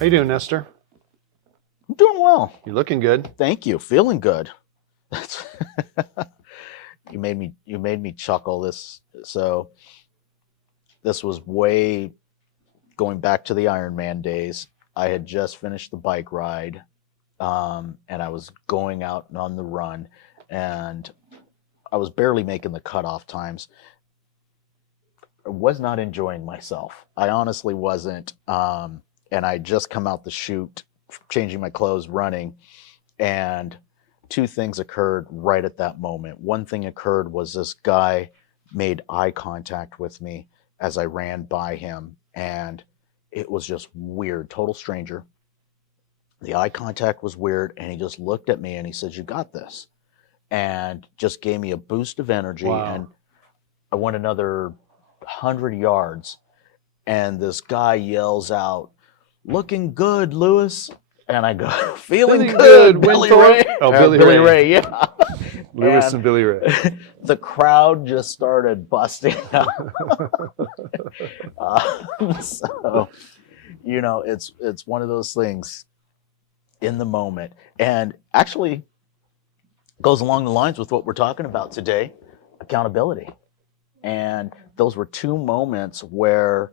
How you doing, Nestor? I'm doing well. You're looking good. Thank you. Feeling good. That's you made me chuckle so this was way going back to the Ironman days. I had just finished the bike ride, and I was going out on the run, and I was barely making the cutoff times. I was not enjoying myself. I honestly wasn't. And I just come out the chute, changing my clothes, running, and two things occurred right at that moment. One thing occurred was this guy made eye contact with me as I ran by him, and it was just weird. Total stranger. The eye contact was weird, and he just looked at me and he says, "You got this," and just gave me a boost of energy. Wow. And I went another 100 yards, and this guy yells out, "Looking good, Lewis." And I go, "Feeling good, Billy Ray." Oh, Billy Ray. Yeah. Lewis and Billy Ray. The crowd just started busting out. So, it's one of those things in the moment. And actually goes along the lines with what we're talking about today, accountability. And those were two moments where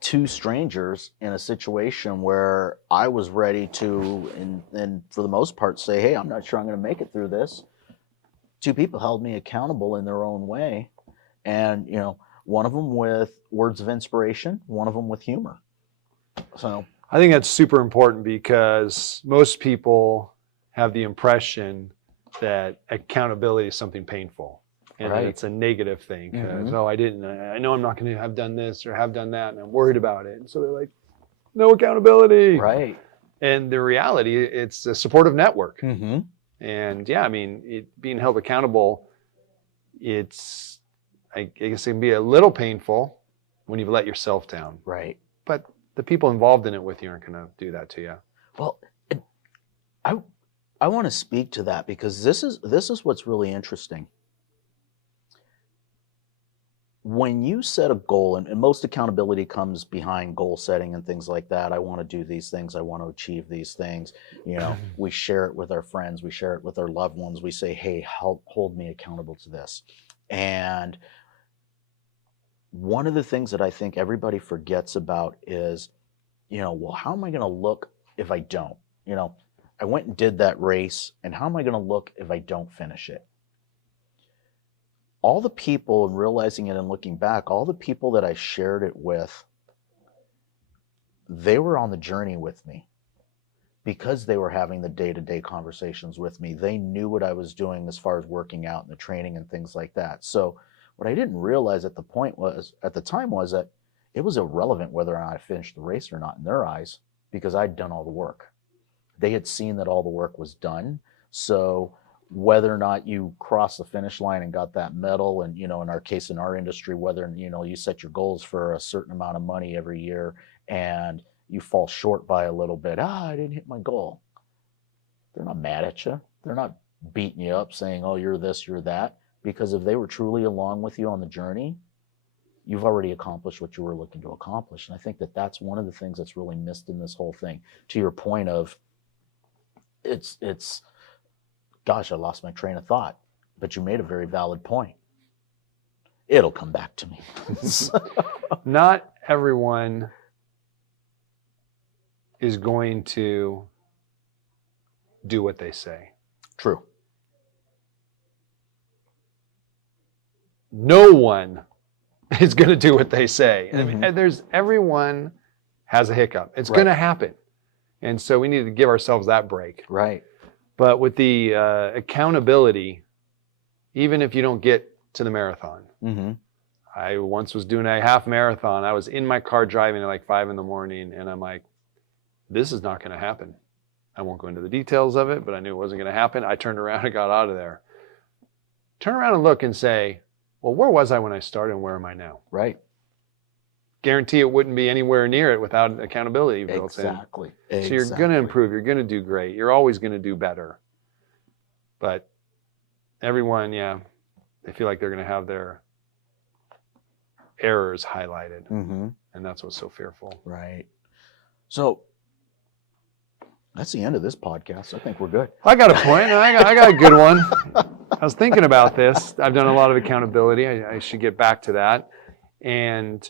two strangers in a situation where I was ready to, and for the most part, say, "Hey, I'm not sure I'm going to make it through this." Two people held me accountable in their own way. And, one of them with words of inspiration, one of them with humor. So I think that's super important because most people have the impression that accountability is something painful. And Right. that it's a negative thing because, Mhm. I know I'm not going to have done this or have done that, and I'm worried about it. And so they're like, no accountability. Right. And the reality, it's a supportive network. Mm-hmm. And yeah, being held accountable, I guess it can be a little painful when you've let yourself down. Right. But the people involved in it with you aren't going to do that to you. Well, I want to speak to that because this is what's really interesting. When you set a goal, and most accountability comes behind goal setting and things like that. I want to do these things. I want to achieve these things. We share it with our friends. We share it with our loved ones. We say, "Hey, hold me accountable to this." And one of the things that I think everybody forgets about is, well, how am I going to look if I don't? I went and did that race, and how am I going to look if I don't finish it? All the people, and realizing it and looking back, all the people that I shared it with, they were on the journey with me because they were having the day-to-day conversations with me. They knew what I was doing as far as working out and the training and things like that. So what I didn't realize at the time was that it was irrelevant whether or not I finished the race or not in their eyes because I'd done all the work. They had seen that all the work was done. So whether or not you crossed the finish line and got that medal, and in our case, in our industry, whether you set your goals for a certain amount of money every year and you fall short by a little bit, I didn't hit my goal. They're not mad at you. They're not beating you up saying, "Oh, you're this, you're that," because if they were truly along with you on the journey, you've already accomplished what you were looking to accomplish. And I think that that's one of the things that's really missed in this whole thing. To your point of, it's gosh, I lost my train of thought, but you made a very valid point. It'll come back to me. Not everyone is going to do what they say. True. No one is going to do what they say. Mhm. Everyone has a hiccup. It's Right. going to happen. And so we need to give ourselves that break. Right. But with the accountability, even if you don't get to the marathon, Mm-hmm. I once was doing a half marathon. I was in my car driving at like 5 a.m, and I'm like, this is not going to happen. I won't go into the details of it, but I knew it wasn't going to happen. I turned around and got out of there. Turn around and look and say, well, where was I when I started and where am I now? Right. Guarantee it wouldn't be anywhere near it without accountability built in. Exactly. So you're going to improve. You're going to do great. You're always going to do better. But everyone, they feel like they're going to have their errors highlighted. Mm-hmm. And that's what's so fearful. Right. So That's the end of this podcast. I think we're good. I got a point. I got a good one. I was thinking about this. I've done a lot of accountability. I should get back to that. And,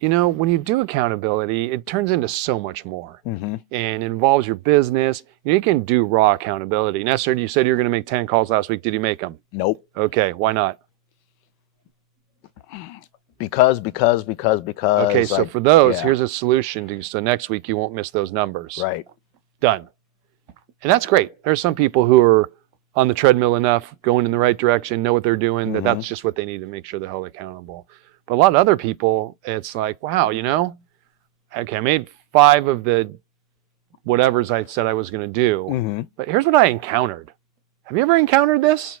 when you do accountability, it turns into so much more and involves your business. You can do raw accountability. Nestor, you said you were going to make 10 calls last week. Did you make them? Nope. Okay. Why not? Because. Okay. So for those, here's a solution. So next week you won't miss those numbers. Right. Done. And that's great. There are some people who are on the treadmill enough, going in the right direction, know what they're doing, that's just what they need to make sure they're held accountable. But a lot of other people, it's like, wow, okay, I made 5 of the whatevers I said I was going to do, but here's what I encountered. Have you ever encountered this?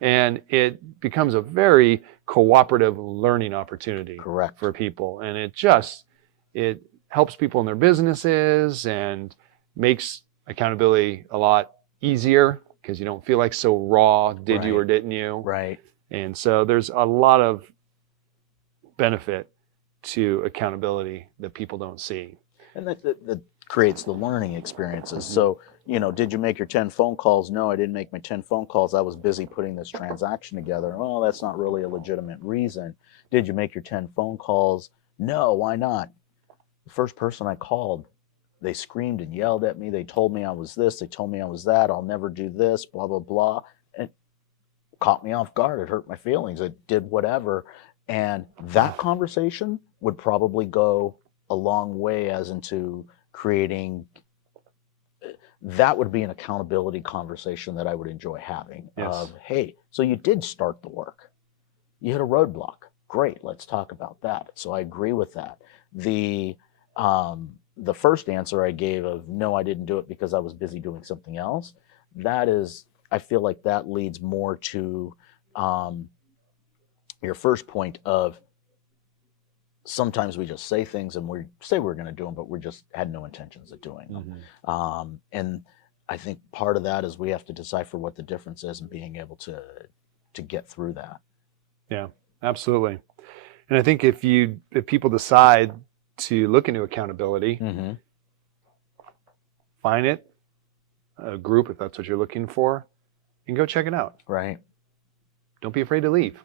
And it becomes a very cooperative learning opportunity for people. And it helps people in their businesses and makes accountability a lot easier because you don't feel like so raw, did you or didn't you? Right. And so there's a lot of benefit to accountability that people don't see. And that creates the learning experiences. So, did you make your 10 phone calls? No, I didn't make my 10 phone calls. I was busy putting this transaction together. Well, that's not really a legitimate reason. Did you make your 10 phone calls? No, why not? The first person I called, they screamed and yelled at me. They told me I was this. They told me I was that. I'll never do this, blah, blah, blah. And it caught me off guard. It hurt my feelings. It did whatever. And that conversation would probably go a long way as into creating, that would be an accountability conversation that I would enjoy having. Of, hey, so you did start the work. You hit a roadblock. Great, let's talk about that. So I agree with that. The first answer I gave of no, I didn't do it because I was busy doing something else, that is, I feel like that leads more to your first point of sometimes we just say things and we say we're going to do them, but we just had no intentions of doing them. And I think part of that is we have to decipher what the difference is and being able to get through that. Yeah, absolutely. And I think if people decide to look into accountability, find it, a group if that's what you're looking for, and go check it out. Right. Don't be afraid to leave.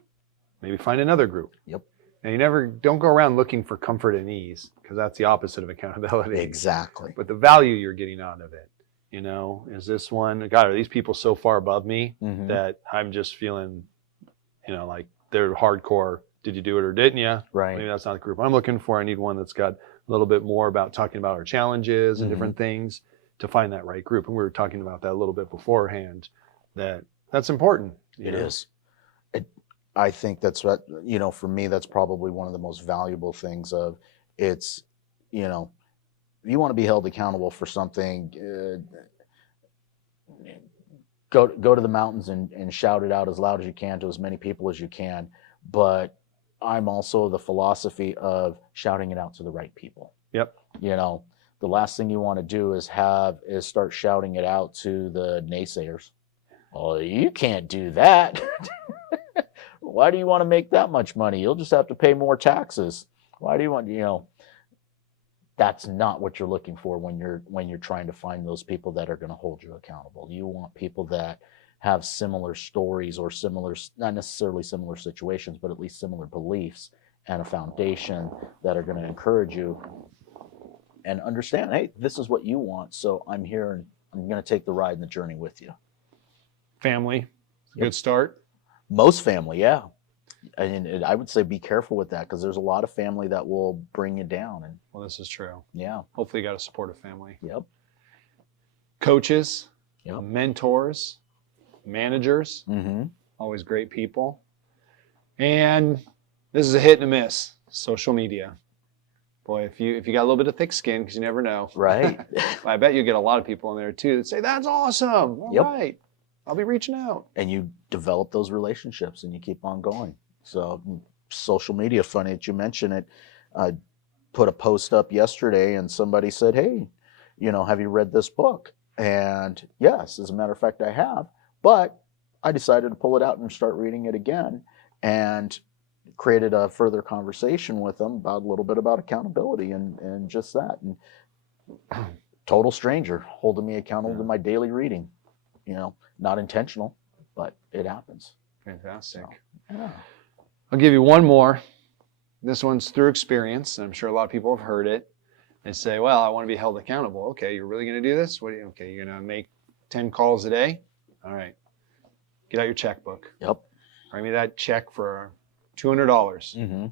Maybe find another group. Yep. And don't go around looking for comfort and ease, because that's the opposite of accountability. Exactly. But the value you're getting out of it, is this one, God, are these people so far above me that I'm just feeling, like they're hardcore, did you do it or didn't you? Right. Maybe that's not the group I'm looking for. I need one that's got a little bit more about talking about our challenges and different things to find that right group. And we were talking about that a little bit beforehand, that's important. It is. I think that's what, for me, that's probably one of the most valuable things of it's, if you want to be held accountable for something, go to the mountains and shout it out as loud as you can to as many people as you can. But I'm also the philosophy of shouting it out to the right people. Yep. The last thing you want to do is start shouting it out to the naysayers. Oh, you can't do that. Why do you want to make that much money? You'll just have to pay more taxes. Why do you want, that's not what you're looking for when you're trying to find those people that are going to hold you accountable. You want people that have similar stories or not necessarily similar situations, but at least similar beliefs and a foundation that are going to encourage you and understand, hey, this is what you want. So I'm here and I'm going to take the ride and the journey with you. Family, good start. Most family, yeah. And I would say be careful with that because there's a lot of family that will bring you down. And well, this is true. Yeah. Hopefully you got a supportive family. Yep. Coaches, yep. Mentors, managers, always great people. And this is a hit and a miss, social media. Boy, if you got a little bit of thick skin, because you never know. Right. I bet you get a lot of people in there too that say, that's awesome. All right. I'll be reaching out. And you develop those relationships and you keep on going. So social media, funny that you mention it. I put a post up yesterday and somebody said, hey, have you read this book? And yes, as a matter of fact, I have. But I decided to pull it out and start reading it again and created a further conversation with them about a little bit about accountability and just that. And total stranger holding me accountable Yeah. to my daily reading. Not intentional, but it happens. Fantastic. So, yeah. I'll give you one more. This one's through experience. I'm sure a lot of people have heard it. They say, well, I want to be held accountable. Okay, you're really going to do this? Okay, you're going to make 10 calls a day? All right. Get out your checkbook. Yep. Write me that check for $200. Mm-hmm.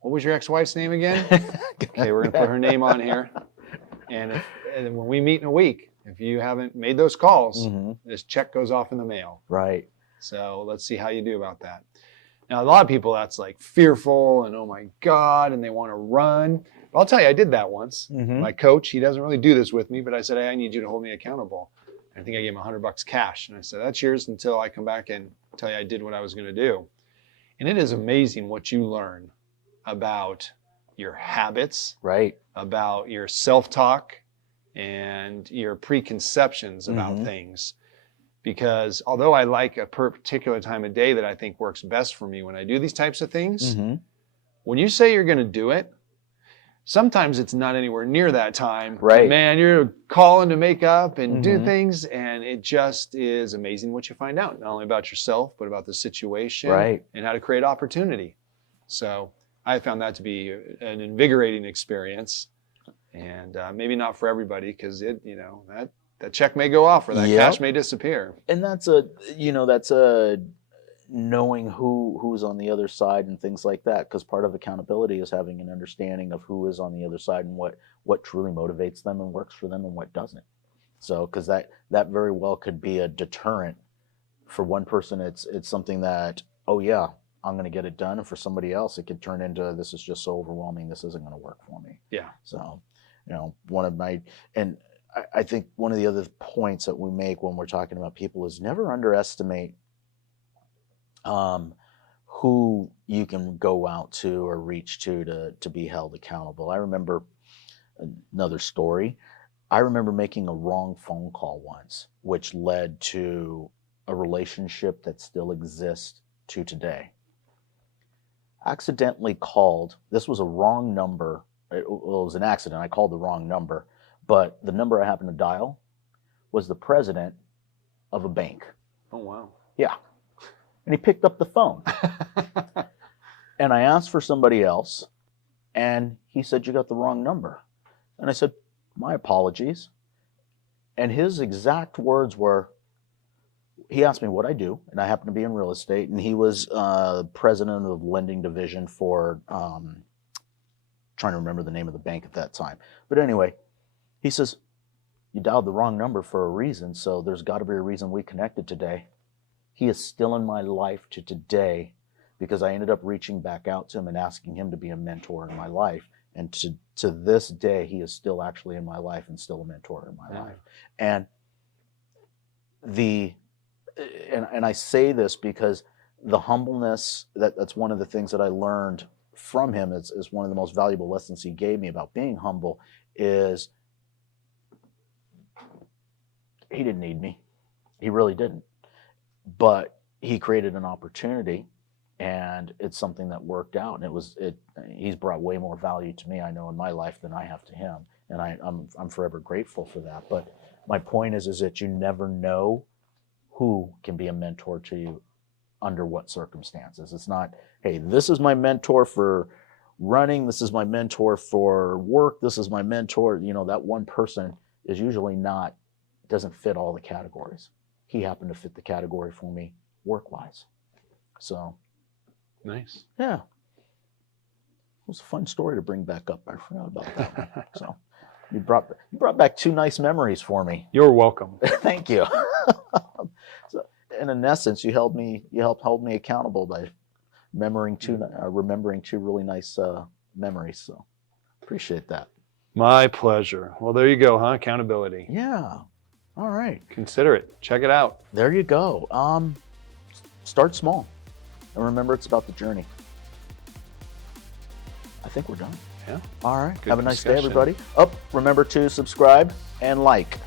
What was your ex-wife's name again? Okay, we're going to put her name on here. And when we meet in a week, if you haven't made those calls, Mm-hmm. this check goes off in the mail. Right. So let's see how you do about that. Now, a lot of people, that's like fearful and, oh my God, and they want to run. But I'll tell you, I did that once. Mm-hmm. My coach, he doesn't really do this with me, but I said, hey, I need you to hold me accountable. And I think I gave him $100 cash. And I said, that's yours until I come back and tell you I did what I was going to do. And it is amazing what you learn about your habits, Right. about your self-talk, and your preconceptions about Mhm. things. Because although I like a particular time of day that I think works best for me when I do these types of things, Mm-hmm. when you say you're going to do it, sometimes it's not anywhere near that time. Right. Man, you're calling to make up and do Mhm. things, and it just is amazing what you find out, not only about yourself, but about the situation Right. and how to create opportunity. So I found that to be an invigorating experience, and maybe not for everybody, because that check may go off or that Yep. cash may disappear. And that's knowing who's on the other side and things like that, because part of accountability is having an understanding of who is on the other side and what truly motivates them and works for them and what doesn't. So because that very well could be a deterrent. For one person, it's something that, oh yeah, I'm going to get it done, and for somebody else it could turn into, this is just so overwhelming, this isn't going to work for me. Yeah. So I think one of the other points that we make when we're talking about people is never underestimate who you can go out to or reach to be held accountable. I remember another story. I remember making a wrong phone call once, which led to a relationship that still exists to today. Accidentally called, this was a wrong number. It was an accident. I called the wrong number, but the number I happened to dial was the president of a bank. Oh, wow. Yeah. And he picked up the phone. And I asked for somebody else, and he said, you got the wrong number. And I said, my apologies. And his exact words were, he asked me what I do, and I happen to be in real estate, and he was president of the lending division for, trying to remember the name of the bank at that time. But anyway, he says, you dialed the wrong number for a reason, so there's got to be a reason we connected today. He is still in my life to today because I ended up reaching back out to him and asking him to be a mentor in my life. And to this day, he is still actually in my life and still a mentor in my life. And I say this because the humbleness, that's one of the things that I learned from him, is one of the most valuable lessons he gave me about being humble, is he didn't need me. He really didn't. But he created an opportunity, and it's something that worked out. And he's brought way more value to me, I know, in my life than I have to him. And I'm forever grateful for that. But my point is that you never know who can be a mentor to you under what circumstances. It's not, hey, this is my mentor for running, this is my mentor for work, this is my mentor. That one person is usually doesn't fit all the categories. He happened to fit the category for me work-wise. So Nice. yeah, it was a fun story to bring back up. I forgot about that one. So you brought back two nice memories for me. You're welcome. Thank you. So, and in essence, you helped hold me accountable by remembering two really nice memories. So appreciate that. My pleasure. Well, there you go, huh? Accountability. Yeah. All right. Consider it. Check it out. There you go. Start small, and remember, it's about the journey. I think we're done. Yeah. All right. Good Have a nice day, discussion. everybody. Remember to subscribe and like.